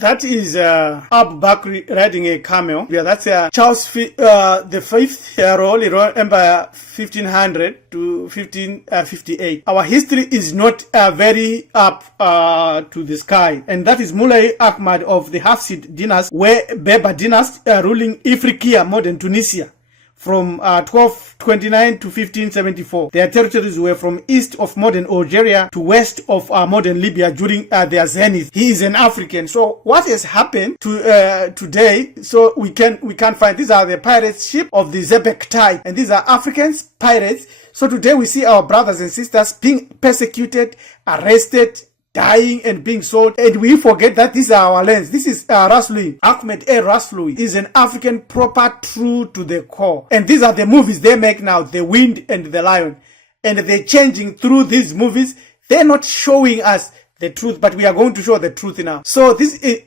That is Abu Bakr riding a camel. Yeah, that's Charles the Fifth Holy Roman Empire, 1500 to 1558. Our history is not very up to the sky, and that is Mulay Ahmad of the Hafsid dynasty, where Berber dynasty ruling Ifriqiya, modern Tunisia, from 1229 to 1574. Their territories were from east of modern Algeria to west of modern Libya during their zenith. He is an African. So what has happened to today? So we can find, these are the pirate ship of the Zebek type, and these are Africans, pirates. So today we see our brothers and sisters being persecuted, arrested, dying and being sold, and we forget that these are our lands. This is Raslouy. Ahmed Raslouy is an African proper, true to the core. And these are the movies they make now, The Wind and the Lion. And they're changing through these movies. They're not showing us the truth, but we are going to show the truth now. So this is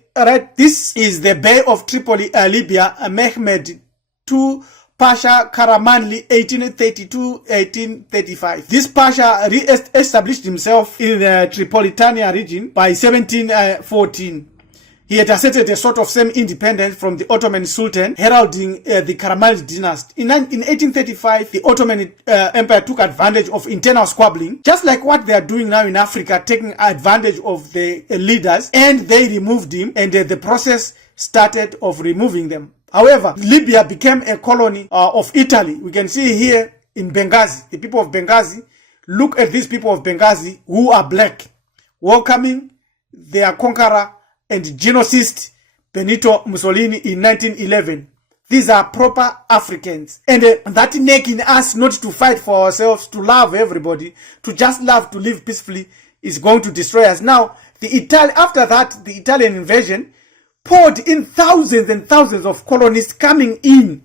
this is the Bay of Tripoli, Libya, Mehmed II Pasha Karamanli, 1832-1835. This Pasha re-established himself in the Tripolitania region by 1714. He had asserted a sort of semi-independence from the Ottoman Sultan, heralding the Karamanli dynasty. In 1835, the Ottoman Empire took advantage of internal squabbling, just like what they are doing now in Africa, taking advantage of the leaders, and they removed him, and the process started of removing them. However, Libya became a colony of Italy. We can see here in Benghazi, the people of Benghazi. Look at these people of Benghazi who are black, welcoming their conqueror and genocide Benito Mussolini in 1911. These are proper Africans. And that nagging us not to fight for ourselves, to love everybody, to just love, to live peacefully, is going to destroy us. Now, after that, the Italian invasion poured in thousands and thousands of colonists coming in.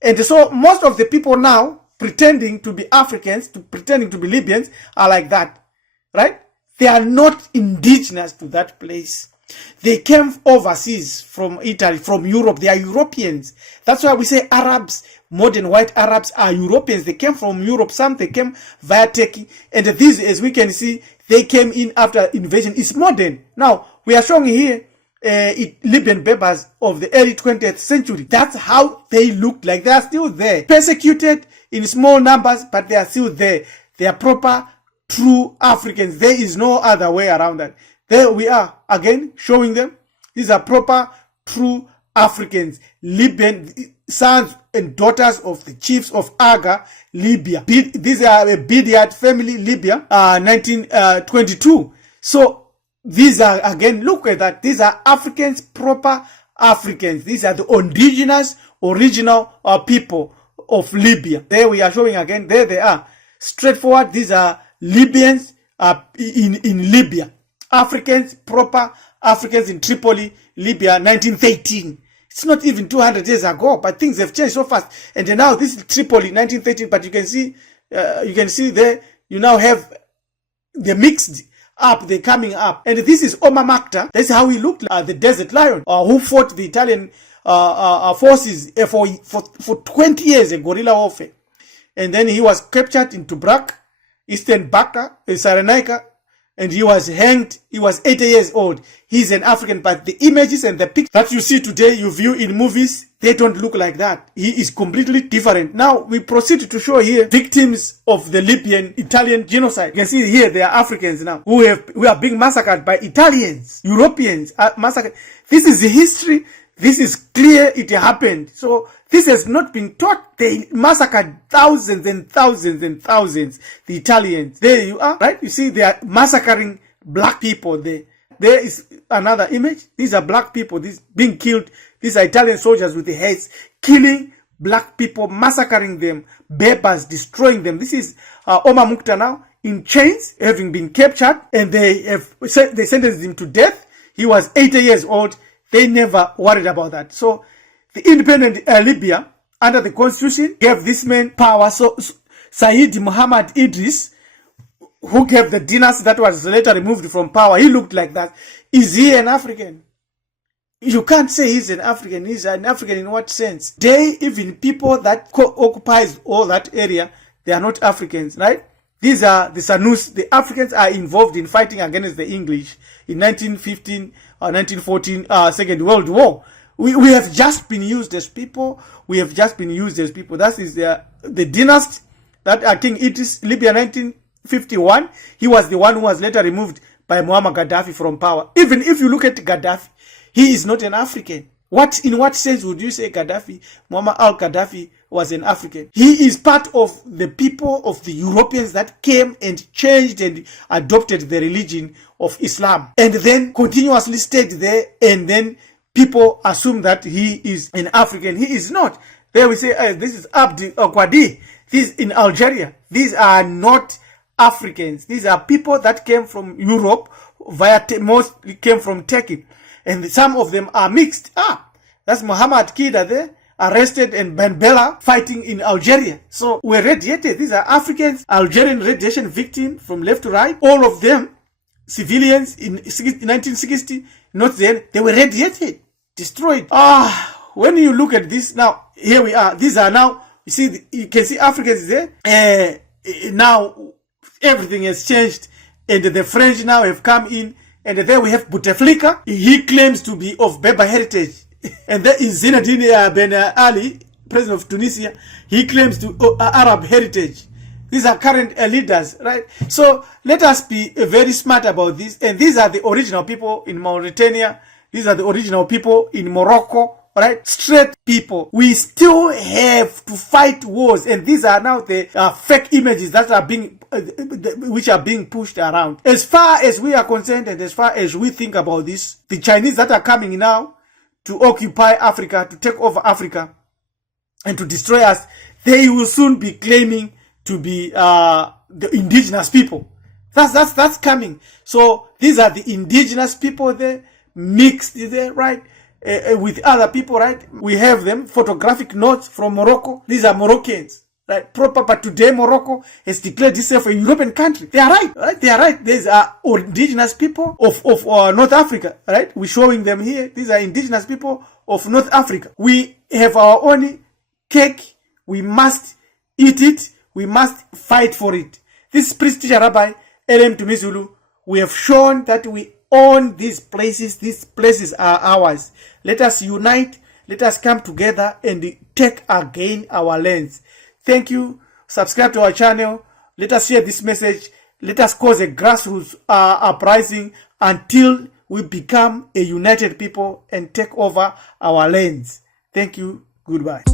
And so most of the people now pretending to be Africans, pretending to be Libyans, are like that, right? They are not indigenous to that place. They came overseas from Italy, from Europe. They are Europeans. That's why we say Arabs, modern white Arabs are Europeans. They came from Europe. Some they came via Turkey. And these, as we can see, they came in after invasion. It's modern. Now, we are showing here Libyan Berbers of the early 20th century. That's how they looked like. They are still there. Persecuted in small numbers, but they are still there. They are proper, true Africans. There is no other way around that. There we are, again, showing them. These are proper, true Africans. Libyan sons and daughters of the chiefs of Aga, Libya. These are a Bidyat family, Libya, 1922. So, these are, again, look at that. These are Africans, proper Africans. These are the indigenous, original people of Libya. There we are showing again. There they are. Straightforward. These are Libyans in Libya. Africans, proper Africans in Tripoli, Libya, 1913. It's not even 200 years ago, but things have changed so fast. And now this is Tripoli, 1913. But you can see there, you now have the mixed up, they're coming up. And this is Omar Makta. That's how he looked like, the desert lion, who fought the Italian forces for 20 years in guerrilla warfare. And then he was captured in Tobruk, Eastern Baka, Cyrenaica, and he was hanged. He was 80 years old. He's an African, but the images and the pictures that you see today, you view in movies, they don't look like that. He is completely different. Now, we proceed to show here victims of the Libyan Italian genocide. You can see here, they are Africans now who are being massacred by Italians, Europeans, massacred. This is the history. This is clear. It happened. So, this has not been taught. They massacred thousands and thousands and thousands. The Italians. There you are, right? You see, they are massacring black people there. There is another image. These are black people. These being killed. These are Italian soldiers with the heads killing black people, massacring them, Berbers, destroying them. This is Omar Mukta now in chains, having been captured, and they sentenced him to death. He was 80 years old. They never worried about that. So, the independent Libya, under the constitution, gave this man power. So, Said Muhammad Idris, who gave the dynasty that was later removed from power, he looked like that. Is he an African? You can't say he's an African. He's an African in what sense? They, even people that occupies all that area, they are not Africans, right? These are the Sanus. The Africans are involved in fighting against the English in 1915 or 1914 Second World War. We have just been used as people. We have just been used as people. That is the dynasty that King Idris, Libya 1951. He was the one who was later removed by Muammar Gaddafi from power. Even if you look at Gaddafi, he is not an African. In what sense would you say Muammar al-Gaddafi was an African? He is part of the people of the Europeans that came and changed and adopted the religion of Islam, and then continuously stayed there, and then people assume that he is an African. He is not. There we say, this is Abdi Kwadi. This is in Algeria. These are not Africans. These are people that came from Europe, mostly came from Turkey. And some of them are mixed. That's Muhammad Kida there, arrested, and Ben Bella fighting in Algeria. So we're radiated. These are Africans, Algerian radiation victims from left to right. All of them, civilians in 1960, not then, they were radiated, destroyed. When you look at this now, here we are. These are now, you see, you can see Africans there. Now everything has changed, and the French now have come in. And there we have Bouteflika. He claims to be of Berber heritage. And there is Zinedine Ben Ali, president of Tunisia. He claims to Arab heritage. These are current leaders, right? So let us be very smart about this. And these are the original people in Mauritania. These are the original people in Morocco, right? Straight people. We still have to fight wars. And these are now the fake images that are which are being pushed around. As far as we are concerned, and as far as we think about this, the Chinese that are coming now to occupy Africa, to take over Africa, and to destroy us, they will soon be claiming to be the indigenous people. That's coming. So these are the indigenous people there, mixed there, right? With other people, right? We have them, photographic notes from Morocco. These are Moroccans, right? Proper, but today Morocco has declared itself a European country. They are right? They are right. These are indigenous people of North Africa, right? We're showing them here. These are indigenous people of North Africa. We have our own cake. We must eat it. We must fight for it. This Prestige Rabbi, LM Tumizulu, we have shown that we own these places. These places are ours. Let us unite. Let us come together and take again our lands. Thank you. Subscribe to our channel. Let us share this message. Let us cause a grassroots uprising until we become a united people and take over our lands. Thank you. Goodbye.